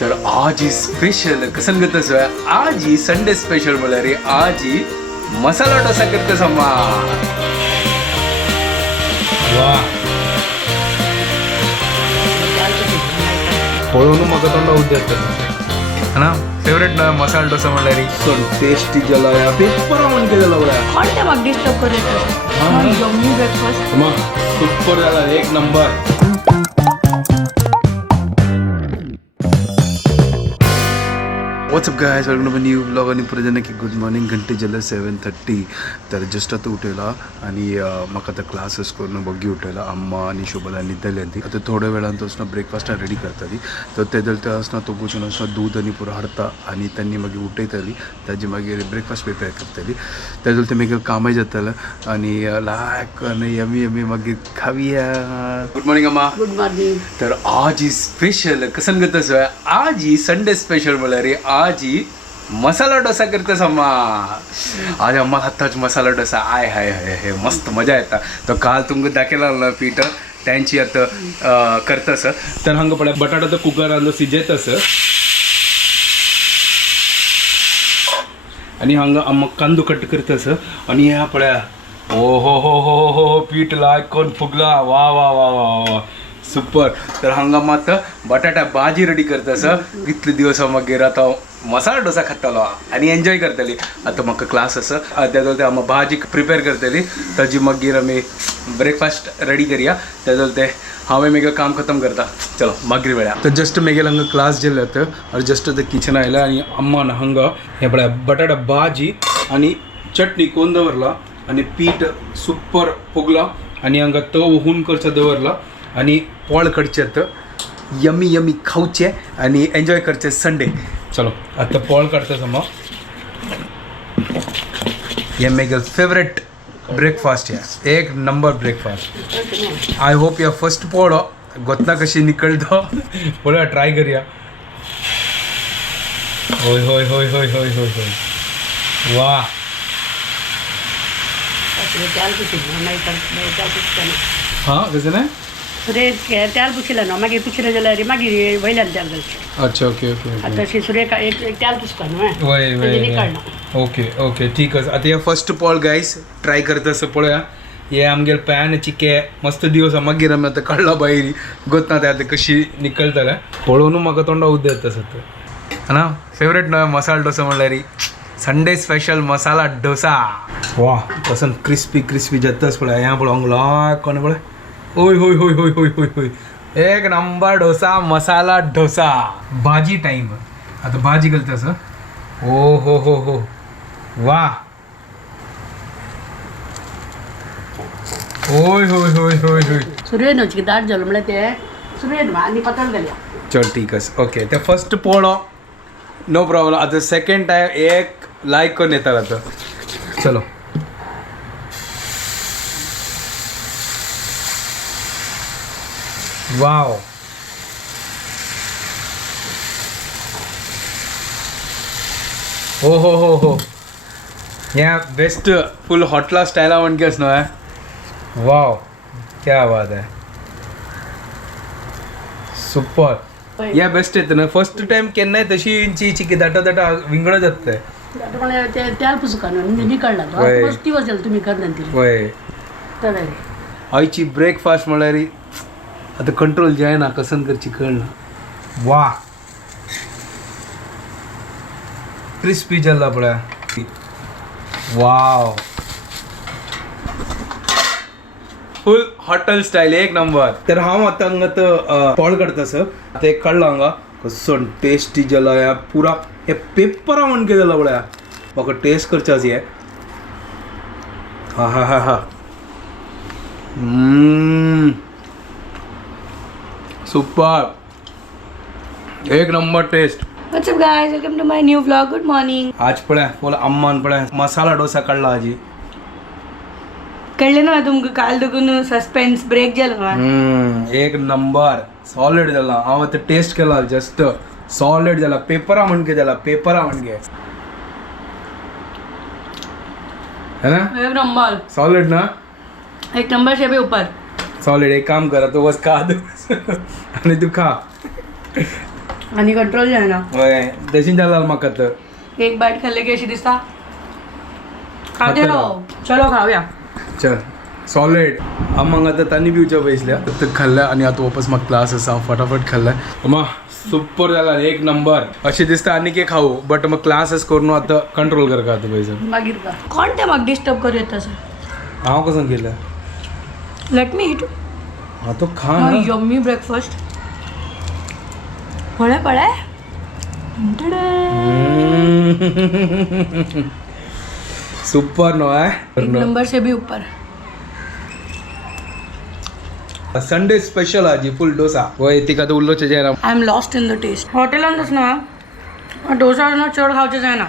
तर आज ही स्पेशल कसं करतस आज ही संडे स्पेशल मला रे आज ही मसाला डोसा करतस अम्मा वा पळून म्हाका तोंडा उद्देश ना फेवरेट ना मसाला डोसा म्हणल्यार सो टेस्टी जाला या पेपर म्हण के जाला बळा कोणत्या मग डिस्टर्ब करत यम्मी ब्रेकफास्ट मग सुपर झाला एक number what's up guys welcome to new blog आणि परत की गुड मॉर्निंग घंटे झालं 7:30 तर जस्ट आता उठयला आणि म्हाका आतां क्लासेस करून बग्गी उठयला अम्मा आणि शोभला न्हिदलेली ती आता थोड्या वेळान तो ब्रेकफास्ट रेडी करतली तर ते आसना तो गोचून आसना दूध आणि पुरो हाडटा आणि त्यांनी मागीर उठयतली ताजी मागीर ब्रेकफास्ट प्रिपेर करतली ते मागीर कामाय जातलें आणि लायक आनी यमी यमी मागीर खावया गुड मॉर्निंग अम्मा गुड मॉर्निंग तर आज ही स्पेशल कसं करतस आज ही संडे स्पेशल म्हळ्यार रे आज ही मसाला डोसा करतस अम्मा आज अम्मा हाताच मसाला डोसा आय हाय हाय हे मस्त मजा येता तो काल तुमकां दाखयला पीठ त्यांची आता करतस तर हांगा पळय बटाटा तो कुकरान शिजयतस आणि हांगा अम्मा कांदो कट करतस आणि ह्या पळय ओ हो हो हो हो पीठ लायक कोण फुगला वा वा वा वा वा सुपर तर हांगा मात बटाटा भाजी रेडी करतस कितले दिवस मागीर आतां मसाला डोसा खातालो आनी एन्जॉय करतली आतां म्हाका क्लास आसा त्या हांव भाजी प्रिपेर करतली ताजी मागीर आमी ब्रेकफास्ट रेडी करया त्या चलते हांवें मागीर काम खतम करता चलो मागीर वेळा तर जस्ट मागीर हांगा क्लास जेल्ले और जस्ट आतां किचन आयला आनी अम्मान हांगा हे पळय बटाटा भाजी आनी चटणी कोण दवरला आणि पीठ सुपर फुगला आणि हांगा तो हून करचो दवरला आणि पोळ कडचे यमी यमी खावचे आणि एन्जॉय करचे संडे चलो आता पोळ काडटा समो ये मेगल फेवरेट ब्रेकफास्ट है एक नंबर ब्रेकफास्ट आई होप या फर्स्ट पोळो गोतना कशी निकळतो पळया ट्राय करूया होय होय होय होय होय होय होय वाह हाँ कसं नाही सुरेश त्याल पुशिला न्हू मागीर पुशिलें जाल्यार मागीर वयल्यान त्याल घालची अच्छा ओके ओके आतां अशी सुरेख एक त्याल पुसता न्हू वय वय ओके ओके ठीक आहे आता हे फर्स्ट पॉल गायस ट्राय करता असं पळया हे आमगेर पॅन चिके मस्त दिवस मागीर आमी आतां काडला भायर गोतना ते आतां कशी निकळटले पळोवन म्हाका तोंडा उद्देश तसं ना फेवरेट ना मसाला डोसा म्हणल्यार संडे स्पेशल मसाला डोसा वा पसन क्रिस्पी क्रिस्पी जाताच पळय ह्या पळोवंक लायक कोण पळय ओय होय होय होय होय होय होय एक नंबर डोसा मसाला डोसा भाजी टाइम आता भाजी घालतास ओ हो हो हो वा ओय होय होय होय होय सुरेश न्हू दाट जालो म्हणल्यार ते सुरेश आनी पातळ घालया चल ठीक आहे ओके ते फर्स्ट पोळो नो प्रॉब्लम आता सेकंड टाइम एक लायक कोण येतात आता चलो वाव हो हो हो हो या बेस्ट फुल हॉटला स्टायला म्हण केस नो है वाव क्या बात है सुपर या बेस्ट येतं ना फर्स्ट टाइम केन्नाय तशी इंची चिकी दाटा दाटा विंगड जातले म्हणल्यार ते त्याल पुसका न्हू म्हणजे निकळला तो फस्ट दिवस जालो तुमी करना ती वय तर आयची ब्रेकफास्ट म्हळ्यार आता कंट्रोल जायना कसन करची कळना वा क्रिस्पी जाल्ला पळय वाव फुल हॉटेल स्टाईल एक नंबर तर हांव आतां हांगा पोळ करतास आतां एक काडला हांगा कसो टेस्टी जाला ह्या पुरा हे पेपरा म्हण कितें जाला पळय म्हाका टेस्ट करचाच हे हा हा हा हा सुपर एक number taste what's up guys welcome to my new vlog good morning आज पळय फुल अम्मान पळय मसाला डोसा काडला आजी कळलें ना तुमकां काल देखून सस्पेन्स ब्रेक जालो ना एक नंबर सॉलिड जाला हांव आतां टेस्ट केला जस्ट सॉलिड जाला पेपरा म्हणके जाला पेपरा म्हणके है ना एक नंबर सॉलिड ना एक नंबर शेबे ऊपर सॉलिड एक काम करा तो बस खा आणि तू खा आणि कंट्रोल जायना होय दशीन जालाल म्हाका तर एक बाईट खाल्ले की अशी दिसता खाते खाते राहो चलो खाऊया चल सॉलिड आम्हाला आता तांणी पिवच्या पयसल्या तर खाल्ल्या आणि आता वापस मग क्लास असा फटाफट खाल्लाय अम्मा सुपर जाला एक नंबर अशें दिसता आनी के खाऊ बट मग क्लासच करून आता कंट्रोल करता आता पयसं मागीर का कोण ते म्हाका डिस्टर्ब करू येता सर हांव कसं केलं लेट मी इट हा तो खा ना यम्मी ब्रेकफास्ट पळे पळे सुपर नो है एक नंबर से भी ऊपर संडे स्पेशल आज फुल डोसा वो तिका तो उल्लोचे जायना I am lost in the taste हॉटेलांतच ना डोसा ना चड खावचें जायना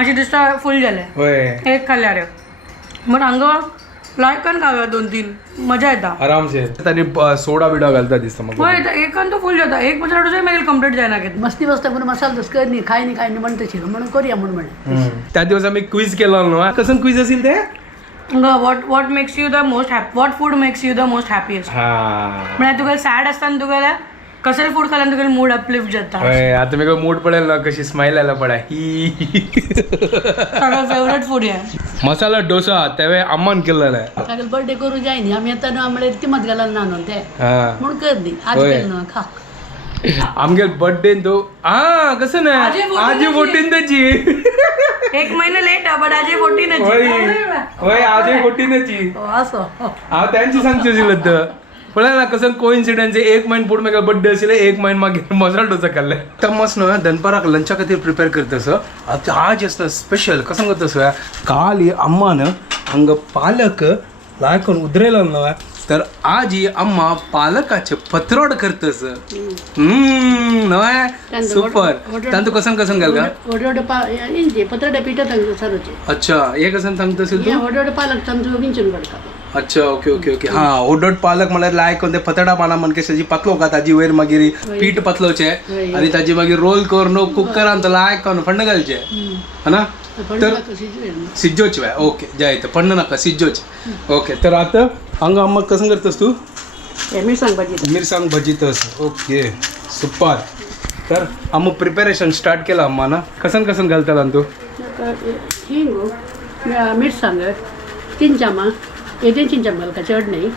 अशें दिसता फूल जालें होय एक खाल्ल्यार बट हांगा लायकन खावया 2-3 मजा येता आराम से तानी सोडा बिडा घालता दिसता मग होय एकान तो फूल जाता एक पचरा डोसा मागीर कंप्लीट जायना घेत मस्ती बसता पण मसाला तस कर न्ही खाय न्ही म्हणटा म्हणून करूया म्हणून त्या दिवस आम्ही क्विज केला न्हू कसं क्विज असेल ते what makes you the most happy what food makes you the most happiest हा म्हणजे तुका सॅड आसतना तुका कसले फूड खाल्यान तुका मूड अपलिफ्ट जाता होय आता मी मूड पडेल ना कशी स्माइल आयला पडा ही सगळं फेवरेट फूड आहे मसाला डोसा त्यावे अम्मान केलेला आहे सगळं बर्थडे करू जाय न्ही आमी येता आमळे तिमत घालायला ना न्हू ते हा म्हणून कर न्ही आज होय. केलं ना खा आमगे बर्थडे तो हा कसं ना आजी 14 त्याची एक महिना लेट बट आज 14 होय होय आजी 14 ची असं हांव त्यांची सांगचे तर पळय ना कसं कोइन्सिडन्स एक महिने पुढे म्हाका बर्थडे आशिल्ले एक महिने मागीर मसाला डोसा खाल्ले तर मस्त न्हू दनपाराक लंचा खातीर प्रिपेर करतस आता आज असतं स्पेशल कसं करतस काल ही अम्मान हांगा पालक लायकून उदरयला न्हू तर आज ही अम्मा पालकाचे पत्रोड करतस न्हय सुपर तांतू कसं कसं घाल का वडे पत्रडे पिठा सरोचे अच्छा हे कसं सांगतस तू वडे पालक तांदूळ विंचून काडटा अच्छा ओके ओके ओके हा ओडोट पालक म्हळ्यार लायक ते पतडा पाना मन कशी पतलो का ताजी वयर मागीर पीठ पतलोचे आणि ताजी मागीर रोल करून कुकरांत लायक करून फंड घालचे ना तर सिज्जोच वाय ओके जाय तर फंड नाका सिज्जोच ओके तर आता हांगा अम्मा कसं करतस तू मिरसांग भजीतस ओके सुपर तर आम्ही प्रिपेरेशन स्टार्ट केलं अम्मा ना कसं कसं घालता तू हिंग मिरसांग 3 चामा 3 चाम घालता चड नाही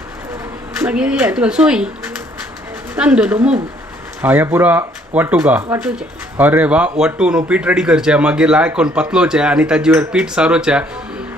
मागीर तुका सोयी तांदूळ मूग हा या पुरा वाटू का वाटूचे अरे वा वाटून पीठ रेडी करचे मागीर लायक करून पतलोचे आणि ताजी वयर पीठ सारोचे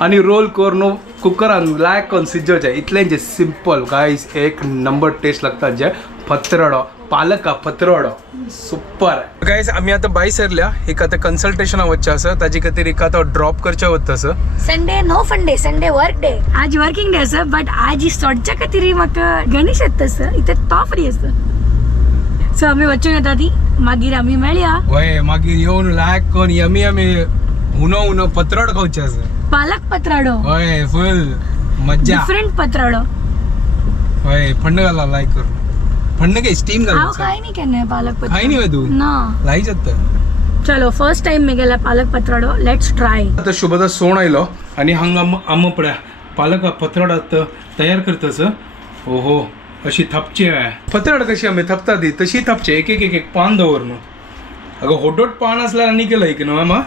आणि रोल करून कुकरान लायक करून सिज्जोचे इतलेंचे सिंपल गायस एक नंबर टेस्ट लागतात जे पत्रडो पालका पत्रडो सुपर गायस आम्ही आता बाय सरल्या एक आता कन्सल्टेशन वच्चे आसा ताजी खातीर एक आता ड्रॉप करचे वता Sunday no fun day Sunday work day आज वर्किंग डे आसा बट आज सोडच्या खातीर म्हाका गणेश येता सर इथे तो फ्री आसा सो आमी वचून येता ती मागीर आमी मेळया होय मागीर येवन लायक करून यमी आमी उनो उनो पत्रड खावचे आसा पालक पत्राडो होय फुल मज्जा डिफरंट पत्राडो होय फंड घाला लायक करून फंड काय स्टीम हांव घाला खाय नी केन्ना पालक खाय नी पत्राडो तू ना लाई जाता चलो फर्स्ट टाइम मी गेला पालक पत्राडो लेट्स ट्राय आता शुभदा सोण आयलो आणि हांगा आम्म पळय पालका पत्रडात तयार करतस ओहो अशी थापची आहे पत्रड कशी आम्ही थापता ती तशी थापचे एक एक एक एक पान दवरून अगं होडोट पान असल्यार आनी केलं की न्हू अम्मा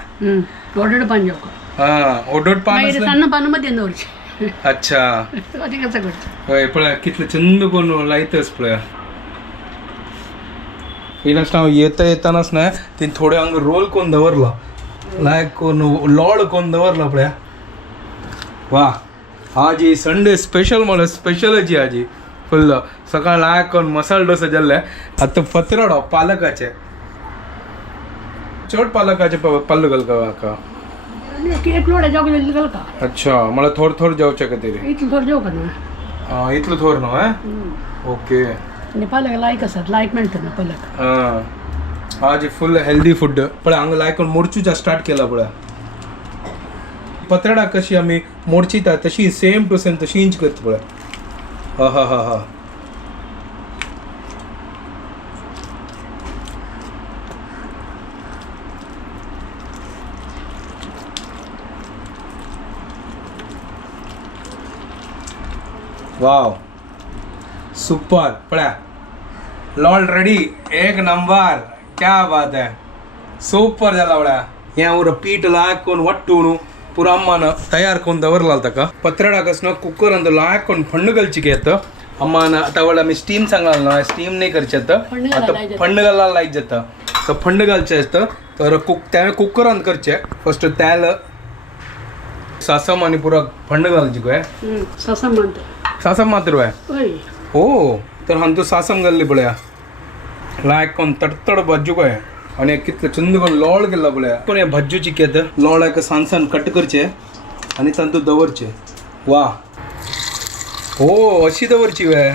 वडे पान जेवका हा होडोट पान मागीर असल्यार सण्ण पान मध्ये दवरचे अच्छा अशें कसं करता होय पळय कितलं चंद करून लायतस पळय इनास्ट हांव येतानाच ना ते थोडे हांगा रोल करून दवरला लायक करून लॉड करून दवरला पळय वा आज ही संडे स्पेशल म्हणून स्पेशलच आज फुल्ल सकाळ लायक करून मसाला डोसा जाल्ले आतां पत्रडो पालकाचे चड पालकाचे पल्ल घालका एक लोड जेवक घालका अच्छा मला थोडं थोडं जेवचे खातीर इतलें थोडं जेवका न्हू इतलं थोर न्हू हे ओके आनी पालक लायक आसात लायक मेळटा न्हू पालक आज फुल हेल्दी फूड पळय हांगा लायक करून मोडचूचा स्टार्ट केला पळय पत्रडा कशी आमी मोडचिता तशी सेम टू सेम तशी इंच करता पळय हा हा हा हा वाव सुपर पळय लॉल रेडी एक नंबर क्या बात है सूपर जाला बळ्या या ऊर पीठ लायकोन वट्टूनु पुरा अम्मान तयार कोन दवरला तका पत्रडा कसनो कुकर अंद लायकोन फंड गलची घेत अम्मान आता वळा मी स्टीम सांगला ना स्टीम नाही करचत आता फंड घालायला लायक जात तर फंड घालचे असतं तर कुकर अंद करचे फर्स्ट त्याल सासम आणि पुरा फंड घालची काय सासम मात्र आहे हो तर हां तू सासम घालली पळया लायक कोण तडतड भाजू काय आणि कितलं चंद कोण लॉळ गेला पळया कोण या भाजू चिकेत लॉळ एक सान कट करचे आणि तंतू दवरचे वा हो अशी दवरची वे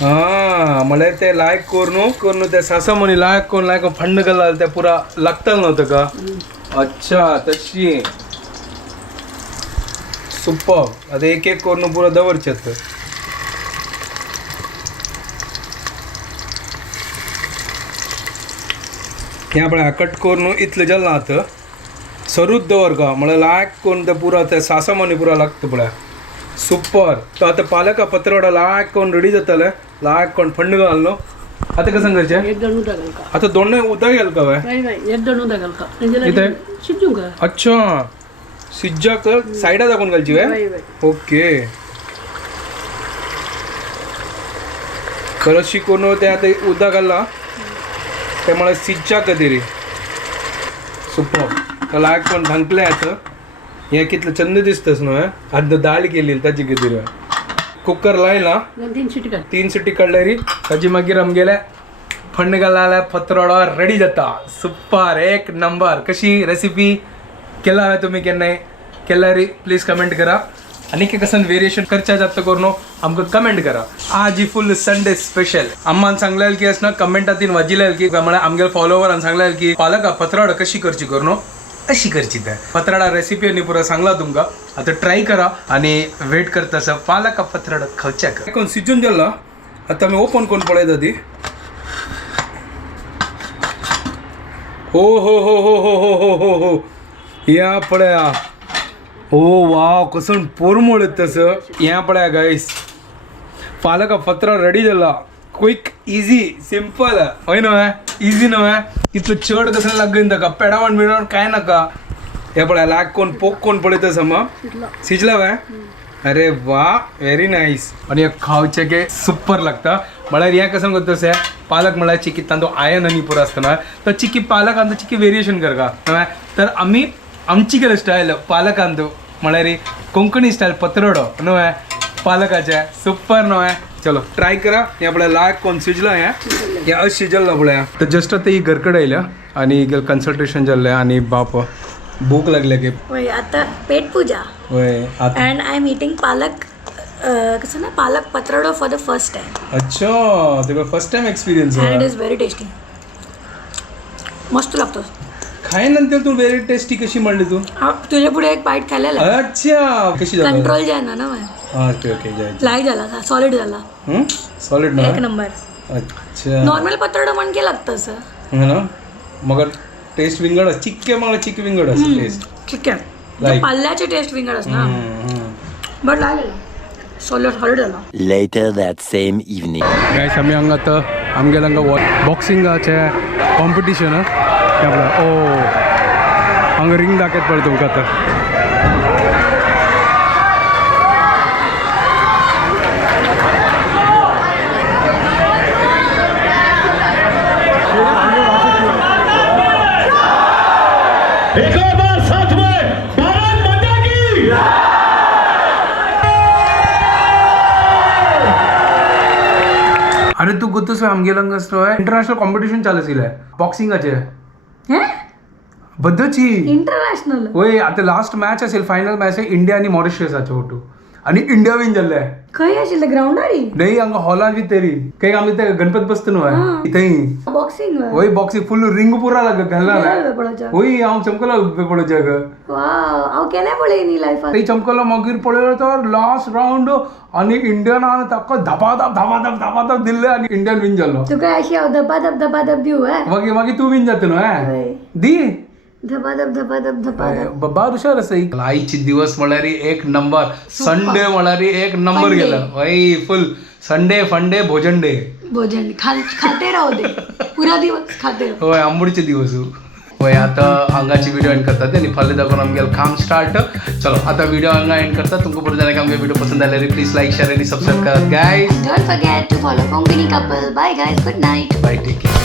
हा मला ते लायक करून त्या सासम आणि लायक कोण लायक फंड घाला त्या पुरा लागताल नव्हतं का अच्छा तशी सुपर आता एक एक करून पुरा दवरचे ह्या पळय कट करून इतलं जल्ला आता सरूच दवर का मला लायक कोण ते पुरा त्या सासमाने पुरा लागतं पळय सुपर तो आता पालका पत्रवडा लायक कोण रेडी जाताले लायक कोण फंड घालनो आता कसं करचे आता दोन उदा गेल का इथे अच्छा सिज्जाक साईडा दाखवून घालची वे ओके तर अशी कोण ते आता उदा घालला त्यामुळे सिज्जा कधी सुपर तर लायक पण ढंकले आता हे कितलं चंद दिसतस न्हय आद डाळ केली ताची किती कुकर लायला 3 शिटी काढल्यारी ताची मागीर आमगेले फंड घालायला पत्रवडा रेडी जाता सुपर एक नंबर कशी रेसिपी केला आहे तुम्ही केन्नाय केल्यारी प्लीज कमेंट करा आणि कसं वेरिएशन करच्या जास्त करून आमकां कमेंट करा आज ही फुल संडे स्पेशल अम्मान सांगलें की असं कमेंटातीन वाजिलें की म्हळ्यार आमगे फॉलोवरान सांगलें की पालका पत्रावडा कशी करची करून अशी करची ते पत्राडा रेसिपी आणि पुरा सांगला तुमका आता ट्राय करा आणि वेट करता असं पालका पत्राडा खावच्याक कोण सिजून गेला आता मी ओपन कोण पळयता ती हो हो हो हो हो हो हो हो हो या पळया ओ वाव कसं पोरमोळ तसं या पळया गाईस पालका पत्रा रेडी झाला क्विक इजी सिंपल होय नव्हे इजी नव्हे इतलं चड कसं लागेल नका पेडावण बिडावण काय नका हे पळया लाग कोण पोक कोण पळयत समा शिजला वय अरे वा व्हेरी नाईस आणि खावचे के सुपर लागता म्हळ्यार हें कसं करता पालक म्हळ्यार चिकी तांदूळ आयन आनी पुरो आसतना तर चिकी पालक आनी चिकी वेरिएशन करता नव्हे तर आमी आमची केलं स्टायल पालक तांदूळ म्हळ्यार कोंकणी स्टायल पत्रवडो नव्हे पालकाचे सुपर नव्हे चलो ट्राय करा हे आपल्या लायक कोण शिजला हे अश शिजल्ला पळया तर जस्ट आता ही घरकडे आयल्या आणि कन्सल्टेशन जाल्लें आणि बाप भूक लागले की होय आता पेट पूजा होय अँड आय एम इटिंग पालक कसं ना पालक पत्रडो फॉर द फर्स्ट टाइम अच्छा तुका first time experience and it is very tasty मस्त लागतो खायनंतर तू व्हेरी टेस्टी कशी म्हणली तू तुझ्या पुढे एक बाईट खायला अच्छा कशी झाली कंट्रोल जायना ना ओके ओके लाईट झाला सॉलिड झाला सॉलिड ना एक नंबर अच्छा नॉर्मल पत्रडो म्हणजे लागतं असं ना मग टेस्ट विंगड चिक्के मला चिक्क विंगड असं टेस्ट ठीक आहे पाल्याचे टेस्ट विंगड ना बट लागलेला सॉलिड झाला Later that same evening. Guys आम्ही हांगा आतां आमगेले हांगा बॉक्सिंगाचे कॉम्पिटिशन आपल्या ओ हांगा रिंग दाखयत पळय तुमकां आतां एक और बार साथ में भारत माता की अरे तू गोतूस आमगेले हांगा इंटरनॅशनल कॉम्पिटिशन चालू आशिल्लें बॉक्सिंगाचे बद्दची इंटरनॅशनल होय आता लास्ट मॅच असेल फायनल मॅच आहे इंडिया आणि मॉरिशसाचे फोटो आणि इंडिया विन जाल्ले खंय आशिल्लें ग्राउंडार नाही हांगा हॉलान बी तरी काही आमी ते गणपत बसता न्हू थंय बॉक्सिंग होय बॉक्सिंग फुल रिंग पुरा घालला होय हांव चमकला पळोवच्या ग वाव हांव केन्ना पळयनी लायफान थंय चमकलो मागीर पळयलो तर लास्ट राउंड आणि इंडियनान ताका धपाधप दिल्ले आणि इंडियन विन जाल्लो तुका अशी हांव धपाधप दिवं मागीर मागीर तू विन जाता न्हू दी धपाधप बाबा हुशार आसा आईची दिवस म्हळ्यार एक नंबर संडे म्हळ्यार एक नंबर गेला वय फुल संडे फंडे भोजन डे भोजन खाते राहू दे पुरा दिवस खाते राहू होय आंबोडीचे दिवस होय आता हांगाची व्हिडिओ एंड करतात आणि फाल्यां दाखोवन आमगेलो काम स्टार्ट चलो आता व्हिडिओ हांगा एंड करता तुमकां बरं जालें की आमगे व्हिडिओ पसंद आयल्यार प्लीज लाईक शेअर आणि सबस्क्राईब करा guys don't forget to follow Konkani couple bye guys good night bye take care